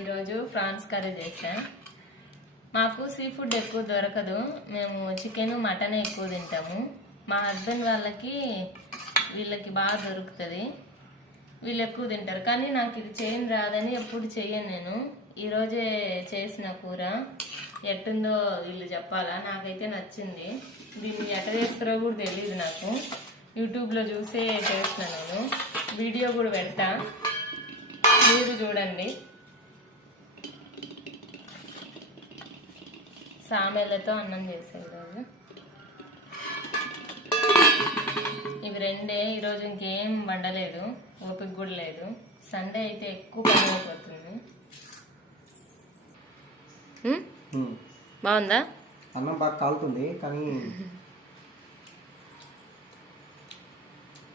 ఈరోజు prawns curry చేసా. మాకు సీ ఫుడ్ ఎక్కువ దొరకదు, మేము చికెన్ మటన్ ఎక్కువ తింటాము. మా హస్బెండ్ వీళ్ళకి బాగా దొరుకుతుంది, వీళ్ళు ఎక్కువ తింటారు. కానీ నాకు ఇది చేయని రాదని ఎప్పుడు చెయ్యను నేను. ఈరోజే చేసిన కూర ఎట్టుందో వీళ్ళు చెప్పాలా, నాకైతే నచ్చింది. దీన్ని ఎట్లా చేస్తారో కూడా తెలియదు నాకు, యూట్యూబ్లో చూసే చేసిన నేను. వీడియో కూడా పెడతా, మీరు చూడండి. సామెలతో అన్నం చేశారు ఈరోజు. ఇవి రెండే, ఈరోజు ఇంకేం వండలేదు, ఓపిక కూడా లేదు. సండే అయితే ఎక్కువ పని అయిపోతుంది. బాగుందా? అన్నం బాగా కాలుతుంది కానీ